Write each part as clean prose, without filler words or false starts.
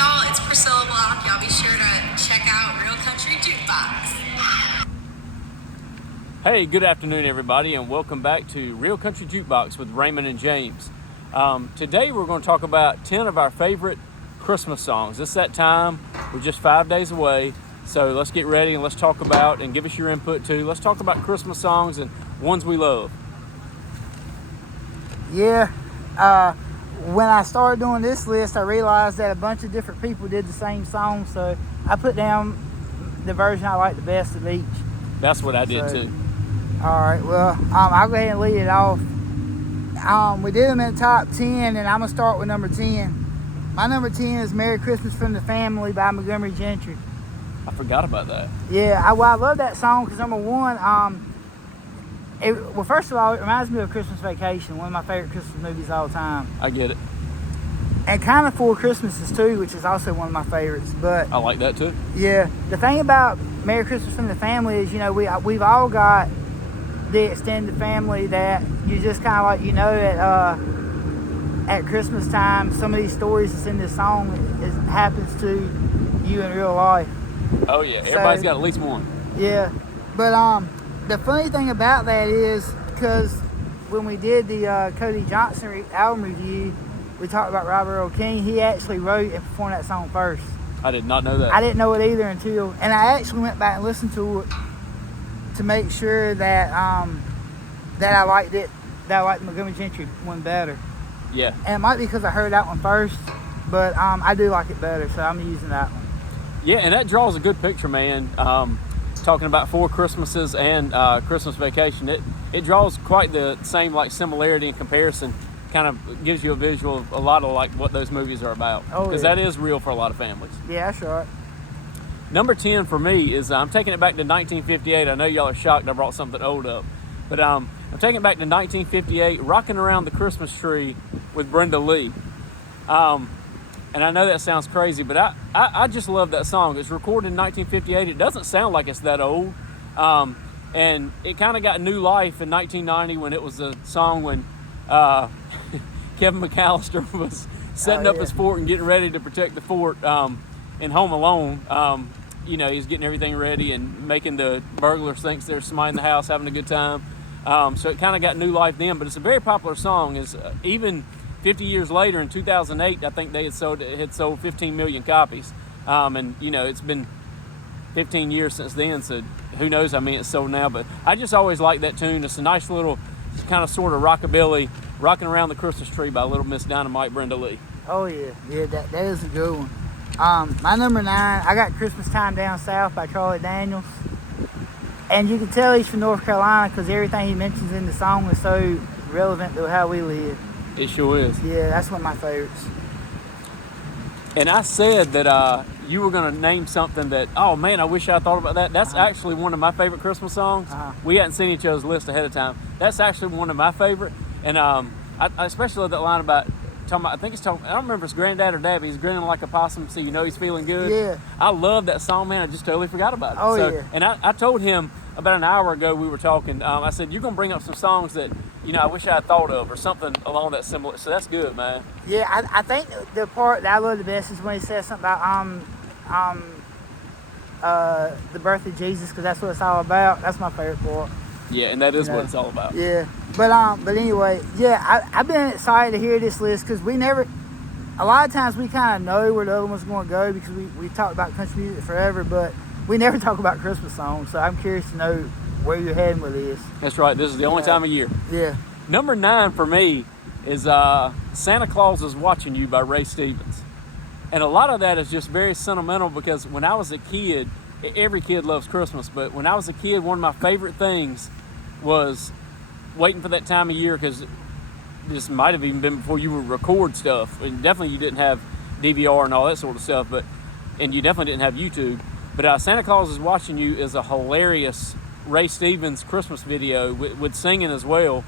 y'all? It's Priscilla Block. Y'all be sure to check out Real Country Jukebox. Hey, good afternoon, everybody, and welcome back to Real Country Jukebox with Raymond and James. Today we're going to talk about 10 of our favorite Christmas songs. It's that time. We're just 5 days away, so let's get ready and let's talk about, and give us your input too. Let's talk about Christmas songs and ones we love. Yeah, when I started doing this list, I realized that a bunch of different people did the same song, so I put down the version I like the best of each. That's what I did too. All right, well, I'll go ahead and lead it off. We did them in the top 10, and I'm going to start with number 10. My number 10 is Merry Christmas from the Family by Montgomery Gentry. I forgot about that. Yeah, I love that song because, number one, well, first of all, it reminds me of Christmas Vacation, one of my favorite Christmas movies of all time. I get it. And Kind of Four Christmases too, which is also one of my favorites. But I like that too. Yeah, the thing about Merry Christmas from the Family is, we've all got the extended family that you just kind of like, at Christmas time, some of these stories that's in this song happens to you in real life. Oh yeah, everybody's got at least one. Yeah, but the funny thing about that is, because when we did the Cody Johnson album review, we talked about Robert Earl King. He actually wrote and performed that song first. I did not know that. I didn't know it either and I actually went back and listened to it to make sure that that I liked it, that I liked the Montgomery Gentry one better. Yeah. And it might be because I heard that one first, but I do like it better, so I'm using that one. Yeah, and that draws a good picture, man. Talking about Four Christmases and Christmas Vacation, it draws quite the same similarity and comparison. Kind of gives you a visual of a lot of what those movies are about. Oh, because that is real for a lot of families. Yeah, that's right. Number 10 for me is, I'm taking it back to 1958. I know y'all are shocked I brought something old up. But I'm taking it back to 1958, Rocking Around the Christmas Tree with Brenda Lee. And I know that sounds crazy, but I just love that song. It's recorded in 1958. It doesn't sound like it's that old. And it kind of got new life in 1990 when it was a song when Kevin McAllister was setting up his fort and getting ready to protect the fort in Home Alone. He's getting everything ready and making the burglars think there's somebody in the house having a good time. So it kind of got new life then, but it's a very popular song. Even 50 years later, in 2008, I think it had sold 15 million copies. And it's been 15 years since then, so who knows how many it's sold now. But I just always like that tune. It's a nice little kind of sort of rockabilly, Rocking Around the Christmas Tree by Little Miss Dynamite, Brenda Lee. Oh yeah, that is a good one. My number 9, I got Christmas Time Down South by Charlie Daniels. And you can tell he's from North Carolina because everything he mentions in the song is so relevant to how we live. It sure is. Yeah, that's one of my favorites. And I said that you were going to name something that, oh man, I wish I thought about that. That's actually one of my favorite Christmas songs. We hadn't seen each other's list ahead of time. That's actually one of my favorite. And I especially love that line about, I don't remember if it's Granddad or Dad, but he's grinning like a possum, so he's feeling good. Yeah. I love that song, man. I just totally forgot about it. Oh, yeah. And I told him about an hour ago, we were talking, I said, you're going to bring up some songs that, I wish I had thought of, or something along that similar. So that's good, man. Yeah, I think the part that I love the best is when he says something about the birth of Jesus, because that's what it's all about. That's my favorite part. Yeah, and that is what it's all about. Yeah, but anyway, yeah, I've been excited to hear this list because a lot of times we kind of know where the other one's going to go because we talk about country music forever, but we never talk about Christmas songs. So I'm curious to know where you're heading with this. That's right. This is the only time of year. Yeah. Number 9 for me is Santa Claus is Watching You by Ray Stevens. And a lot of that is just very sentimental because when I was a kid, every kid loves Christmas, but when I was a kid, one of my favorite things was waiting for that time of year, because this might have even been before you would record stuff. And definitely you didn't have DVR and all that sort of stuff, and you definitely didn't have YouTube. But Santa Claus is Watching You is a hilarious Ray Stevens Christmas video with singing as well.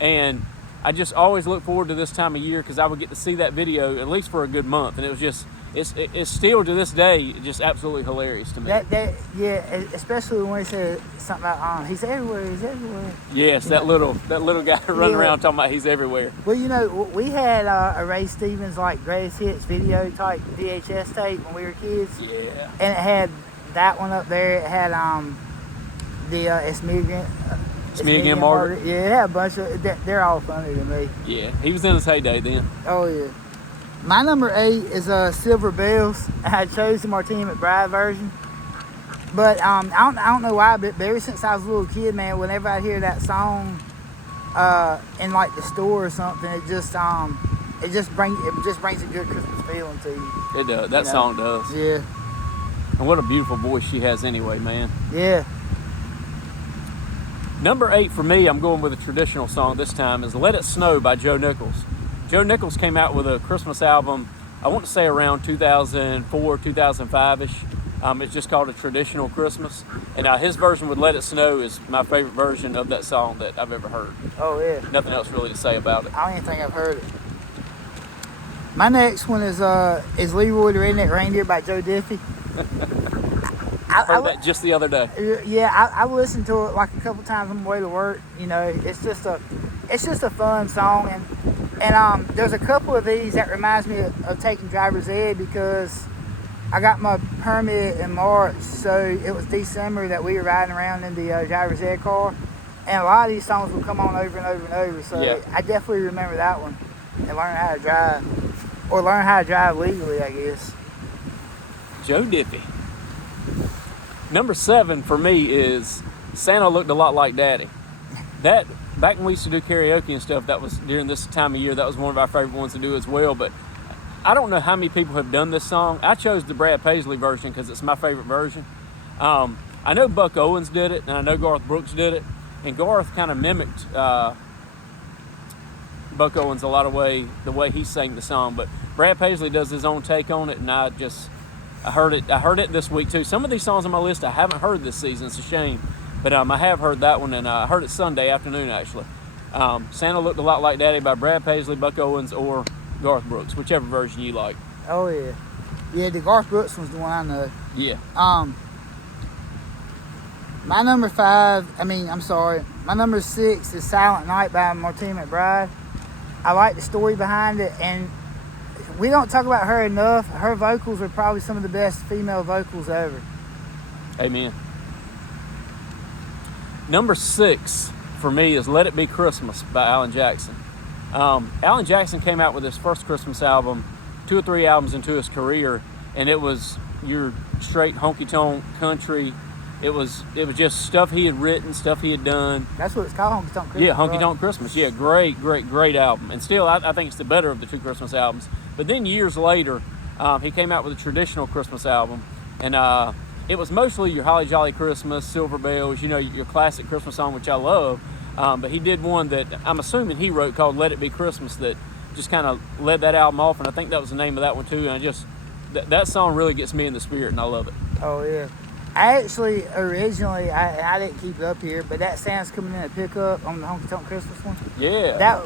And I just always look forward to this time of year because I would get to see that video at least for a good month, and it was just it's still to this day just absolutely hilarious to me. Yeah, especially when he said something about he's everywhere. Yes, that little guy running around talking about he's everywhere. Well, you know, we had a Ray Stevens like greatest hits video type VHS tape when we were kids. Yeah. And it had that one up there. It had It's Me Again, Margaret. Yeah, it had a bunch of. They're all funny to me. Yeah, he was in his heyday then. Oh yeah. My number 8 is Silver Bells. I chose the Martina McBride version. But I don't know why, but ever since I was a little kid, man, whenever I hear that song in like the store or something, it just brings a good Christmas feeling to you. It does. That song does. Yeah. And what a beautiful voice she has anyway, man. Yeah. Number 8 for me, I'm going with a traditional song this time, is Let It Snow by Joe Nichols. Joe Nichols came out with a Christmas album, I want to say around 2004, 2005-ish. It's just called A Traditional Christmas. And his version with Let It Snow is my favorite version of that song that I've ever heard. Oh, yeah. Nothing else really to say about it. I don't even think I've heard it. My next one is Leroy the Redneck Reindeer by Joe Diffie. I heard that just the other day. Yeah, I listened to it like a couple times on the way to work. You know, it's just a fun song, and there's a couple of these that reminds me of taking driver's ed because I got my permit in March, so it was December that we were riding around in the driver's ed car, and a lot of these songs will come on over and over and over. So yeah. I definitely remember that one and learn how to drive, or learn how to drive legally, I guess. Joe Diffie. Number 7 for me is Santa Looked a Lot Like Daddy. That, back when we used to do karaoke and stuff, that was during this time of year, that was one of our favorite ones to do as well. But I don't know how many people have done this song. I chose the Brad Paisley version because it's my favorite version. I know Buck Owens did it, and I know Garth Brooks did it. And Garth kind of mimicked Buck Owens a lot of the way he sang the song. But Brad Paisley does his own take on it, and I heard it this week too. Some of these songs on my list I haven't heard this season. It's a shame, but I have heard that one, and I heard it Sunday afternoon actually. Santa Looked a Lot Like Daddy by Brad Paisley, Buck Owens, or Garth Brooks, whichever version you like. Oh yeah, yeah. The Garth Brooks one's the one I know. Yeah. My number 6 is Silent Night by Martina McBride. I like the story behind it, and we don't talk about her enough. Her vocals are probably some of the best female vocals ever. Amen. Number 6 for me is Let It Be Christmas by Alan Jackson. Alan Jackson came out with his first Christmas album 2 or 3 albums into his career, and it was your straight honky-tonk country. It was just stuff he had written, stuff he had done. That's what it's called, Honky Tonk Christmas. Yeah, Honky Tonk Christmas. Yeah, great album. And still, I think it's the better of the 2 Christmas albums. But then years later, he came out with a traditional Christmas album, and it was mostly your Holly Jolly Christmas, Silver Bells, your classic Christmas song, which I love. But he did one that I'm assuming he wrote called Let It Be Christmas that just kind of led that album off, and I think that was the name of that one too. And that song really gets me in the spirit, and I love it. Oh yeah. I actually, originally, I didn't keep it up here, but that sound's coming in a pickup on the Honky Tonk Christmas one. Yeah.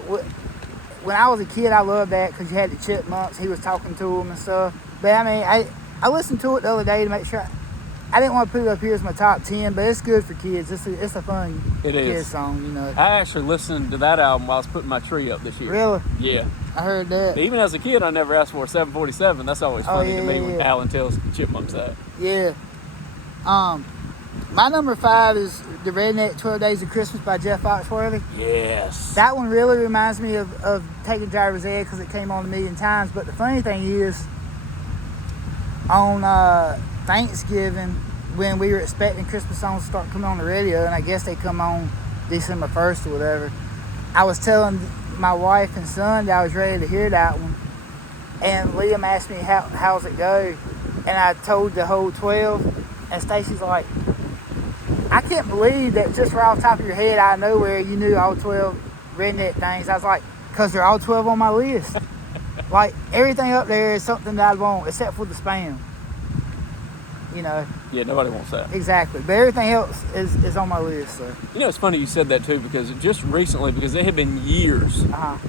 When I was a kid, I loved that because you had the Chipmunks. He was talking to them and stuff. But I mean, I listened to it the other day to make sure. I didn't want to put it up here as my top 10, but it's good for kids. It's a fun kid song, I actually listened to that album while I was putting my tree up this year. Really? Yeah. I heard that. Even as a kid, I never asked for a 747. That's always funny to me when Alan tells Chipmunks that. Yeah. My number 5 is The Redneck 12 Days of Christmas by Jeff Foxworthy. Yes. That one really reminds me of taking driver's ed because it came on a million times. But the funny thing is, on Thanksgiving, when we were expecting Christmas songs to start coming on the radio, and I guess they come on December 1st or whatever, I was telling my wife and son that I was ready to hear that one. And Liam asked me, how's it go? And I told the whole 12. And Stacy's like, I can't believe that just right off the top of your head, out of nowhere, you knew all 12 redneck things. I was like, because they're all 12 on my list. Like, everything up there is something that I want, except for the Spam. you know. Yeah, nobody wants that. Exactly. But everything else is on my list. So. You know, it's funny you said that too, because just recently, because it had been years.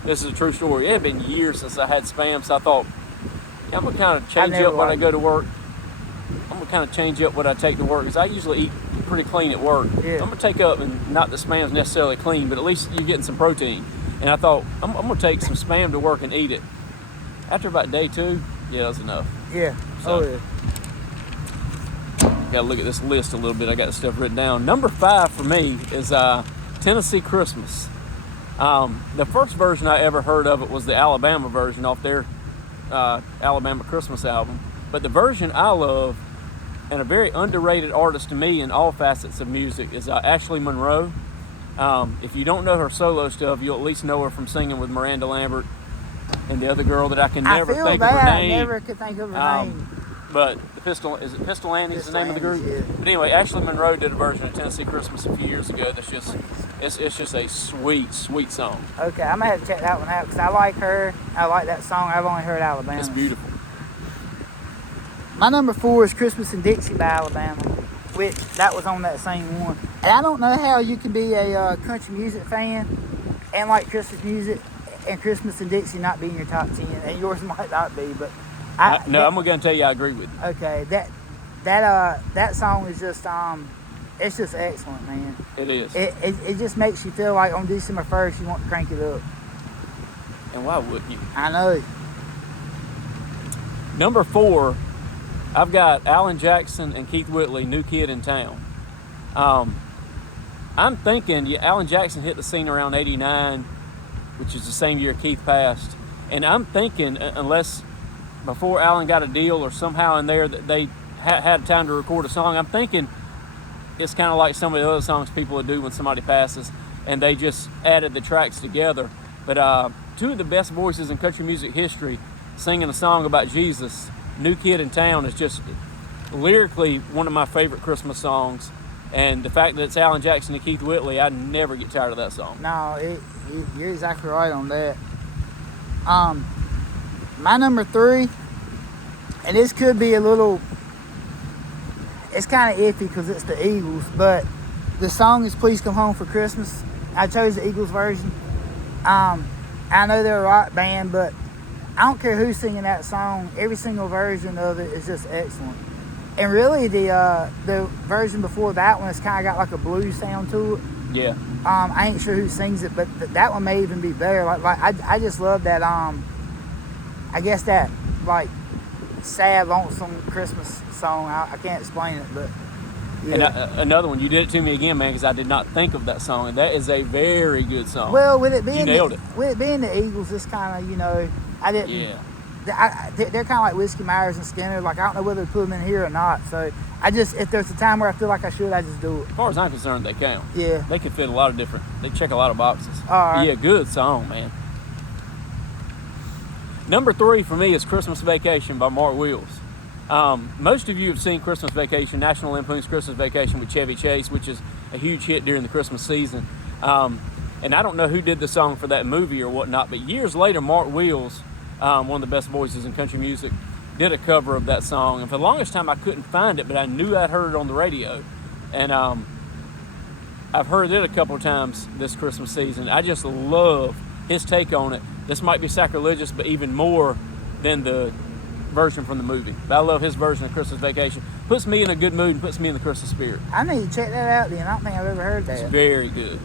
This is a true story. It had been years since I had Spam, so I thought, yeah, I'm gonna kind of change up when I go to work. I'm gonna kind of change up what I take to work, because I usually eat pretty clean at work. Yeah. I'm gonna take up, and not that Spam's necessarily clean, but at least you're getting some protein. And I thought, I'm gonna take some Spam to work and eat it. After about day 2, yeah, that's enough. Yeah. So, yeah. Got to look at this list a little bit. I got the stuff written down. Number 5 for me is Tennessee Christmas. The first version I ever heard of it was the Alabama version off their Alabama Christmas album. But the version I love, and a very underrated artist to me in all facets of music, is Ashley Monroe. If you don't know her solo stuff, you'll at least know her from singing with Miranda Lambert and the other girl that I can never think of her name. I never could think of her name. But Pistol Annie's the name of the group? Yeah. But anyway, Ashley Monroe did a version of Tennessee Christmas a few years ago that's just, it's just a sweet, sweet song. Okay, I'm going to have to check that one out, because I like her. I like that song. I've only heard Alabama. It's beautiful. My number 4 is Christmas in Dixie by Alabama, which that was on that same one. And I don't know how you can be a country music fan and like Christmas music and Christmas in Dixie not be in your top 10, and yours might not be, but I'm going to tell you I agree with you. Okay, that song is just it's just excellent, man. It is. It just makes you feel like on December 1st you want to crank it up. And why wouldn't you? I know. Number 4, I've got Alan Jackson and Keith Whitley, New Kid in Town. I'm thinking Alan Jackson hit the scene around 89, which is the same year Keith passed. And I'm thinking, unless before Alan got a deal or somehow in there that they had time to record a song, I'm thinking it's kind of like some of the other songs people would do when somebody passes, and they just added the tracks together. But 2 of the best voices in country music history singing a song about Jesus, New Kid in Town, is just lyrically one of my favorite Christmas songs. And the fact that it's Alan Jackson and Keith Whitley, I never get tired of that song. No, you're exactly right on that. My number 3, and this could be a little, it's kind of iffy because it's the Eagles, but the song is Please Come Home for Christmas. I chose the Eagles version. I know they're a rock band, but I don't care who's singing that song. Every single version of it is just excellent. And really, the version before that one has kind of got like a blues sound to it. Yeah. I ain't sure who sings it, but that one may even be better. I just love that. I guess that like sad, lonesome Christmas song. I can't explain it, but yeah. And another one, you did it to me again, man, because I did not think of that song, and that is a very good song. Well, with it being you nailed it. With it being the Eagles, it's kind of I didn't. Yeah. They're kind of like Whiskey Myers and Skinner. Like I don't know whether to put them in here or not. So if there's a time where I feel like I should, I just do it. As far as I'm concerned, they count. Yeah. They could fit a lot of different. They check a lot of boxes. All right. Yeah, good song, man. Number 3 for me is Christmas Vacation by Mark Wills. Most of you have seen Christmas Vacation, National Lampoon's Christmas Vacation with Chevy Chase, which is a huge hit during the Christmas season. And I don't know who did the song for that movie or whatnot, but years later, Mark Wills, one of the best voices in country music, did a cover of that song. And for the longest time, I couldn't find it, but I knew I'd heard it on the radio. And I've heard it a couple of times this Christmas season. I just love his take on it. This might be sacrilegious, but even more than the version from the movie. But I love his version of Christmas Vacation. Puts me in a good mood and puts me in the Christmas spirit. I need to check that out then. I don't think I've ever heard that. It's very good.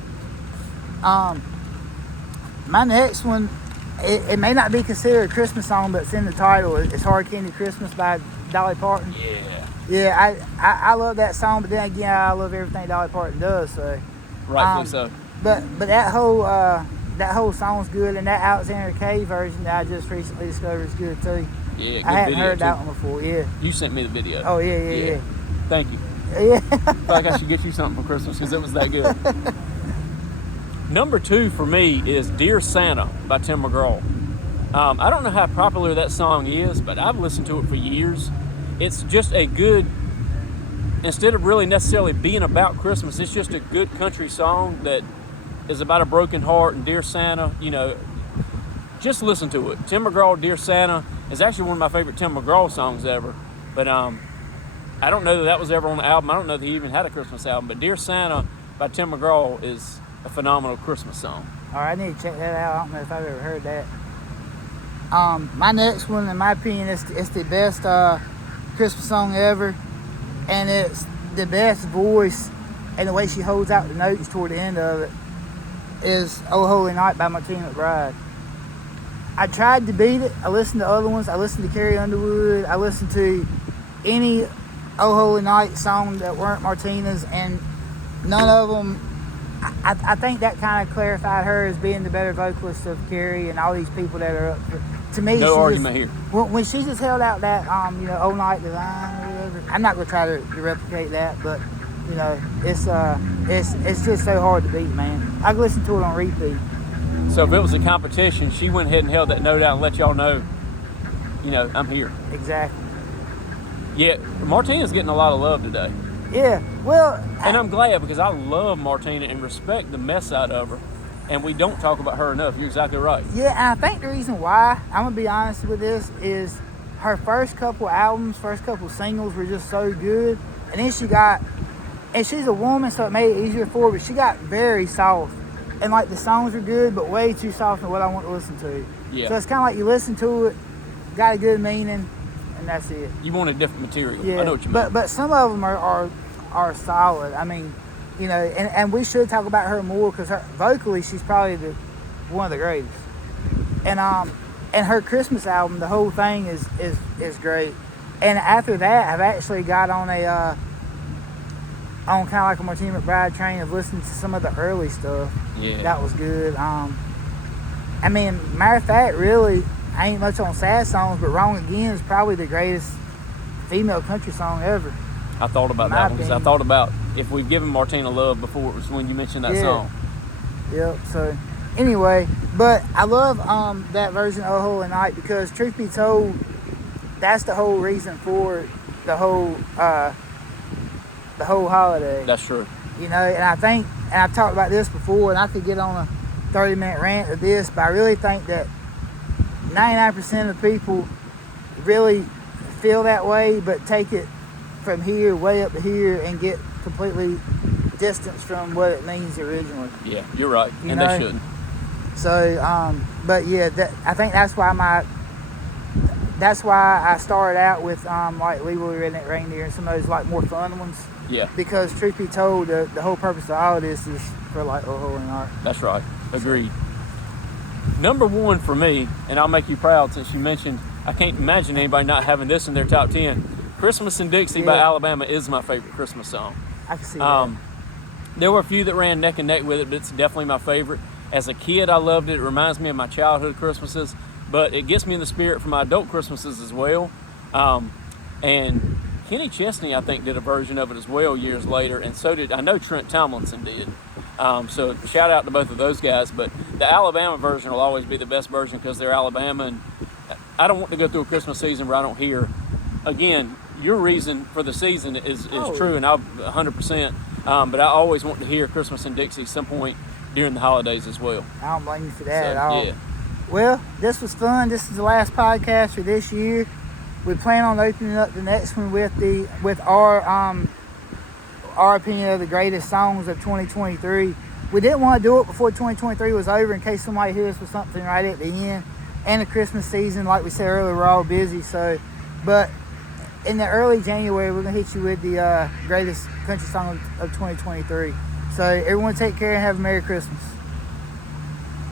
My next one, it may not be considered a Christmas song, but it's in the title. It's Hard Candy Christmas by Dolly Parton. Yeah. Yeah, I love that song, but then again, I love everything Dolly Parton does. So, Rightfully so. But that whole song's good, and that Alexander Kay version that I just recently discovered is good too. Yeah, good I hadn't video heard too. that one before. Yeah. You sent me the video. Oh yeah. Thank you. Yeah. I feel like I should get you something for Christmas because it was that good. Number 2 for me is Dear Santa by Tim McGraw. I don't know how popular that song is, but I've listened to it for years. It's just a good, instead of really necessarily being about Christmas, it's just a good country song that is about a broken heart. And Dear Santa, just listen to it. Tim McGraw, Dear Santa, is actually one of my favorite Tim McGraw songs ever. But I don't know that was ever on the album. I don't know that he even had a Christmas album. But Dear Santa by Tim McGraw is a phenomenal Christmas song. All right, I need to check that out. I don't know if I've ever heard that. My next one, in my opinion, it's the best Christmas song ever, and it's the best voice, and the way she holds out the notes toward the end of it is "Oh Holy Night" by Martina McBride. I tried to beat it. I listened to other ones. I listened to Carrie Underwood. I listened to any "Oh Holy Night" song that weren't Martina's, and none of them. I think that kind of clarified her as being the better vocalist of Carrie and all these people that are up for. To me, No argument here. When she just held out that, "Oh Night Divine" or whatever. I'm not gonna try to replicate that, but it's just so hard to beat, man. I listened to it on repeat. So if it was a competition, she went ahead and held that note out and let y'all know, I'm here. Exactly. Yeah, Martina's getting a lot of love today. Yeah. Well. And I'm glad, because I love Martina and respect the mess out of her. And we don't talk about her enough. You're exactly right. Yeah, and I think the reason why, I'm going to be honest with this, is her first couple albums, first couple singles were just so good. And then and she's a woman, so it made it easier for her, but she got very soft. And like the songs were good, but way too soft for what I want to listen to. Yeah. So it's kind of like you listen to it, got a good meaning, and that's it. You wanted different material. Yeah. I know what you mean. But some of them are solid. I mean, and we should talk about her more, because vocally she's probably one of the greatest. And her Christmas album, the whole thing is great. And after that, I've actually got on on kind of like a Martina McBride train of listening to some of the early stuff. Yeah. That was good. I mean, matter of fact, really, I ain't much on sad songs, but "Wrong Again" is probably the greatest female country song ever. I thought about that one, because I thought about if we've given Martina love before, it was when you mentioned that song. Yep. So anyway, but I love that version of "Oh Holy Night," because truth be told, that's the whole reason for the whole holiday. That's true. And I think, and I've talked about this before, and I could get on a 30-minute rant of this, but I really think that 99% of people really feel that way, but take it from here way up to here and get completely distanced from what it means originally. Yeah, you're right. And they shouldn't. So, but yeah, I think that's why I started out with like "Lee Willie Redneck Reindeer" and some of those like more fun ones. Yeah. Because truth be told, the whole purpose of all this is for like "Oh Holy Night." That's right. Agreed. Number one for me, and I'll make you proud since you mentioned, I can't imagine anybody not having this in their top 10. "Christmas in Dixie" by Alabama is my favorite Christmas song. I can see that. There were a few that ran neck and neck with it, but it's definitely my favorite. As a kid, I loved it. It reminds me of my childhood Christmases, but it gets me in the spirit for my adult Christmases as well. And Kenny Chesney, I think, did a version of it as well years later, and so did, I know Trent Tomlinson did. So shout out to both of those guys, but the Alabama version will always be the best version because they're Alabama, and I don't want to go through a Christmas season where I don't hear, again, your reason for the season is true, and I'll 100%, but I always want to hear "Christmas in Dixie" some point during the holidays as well. I don't blame you for that at So, all. yeah. Well, this was fun. This is the last podcast for this year. We plan on opening up the next one with our opinion of the greatest songs of 2023. We didn't want to do it before 2023 was over in case somebody hit us with something right at the end. And the Christmas season, like we said earlier, we're all busy. So, but in the early January, we're gonna hit you with the greatest country song of 2023. So everyone take care and have a Merry Christmas.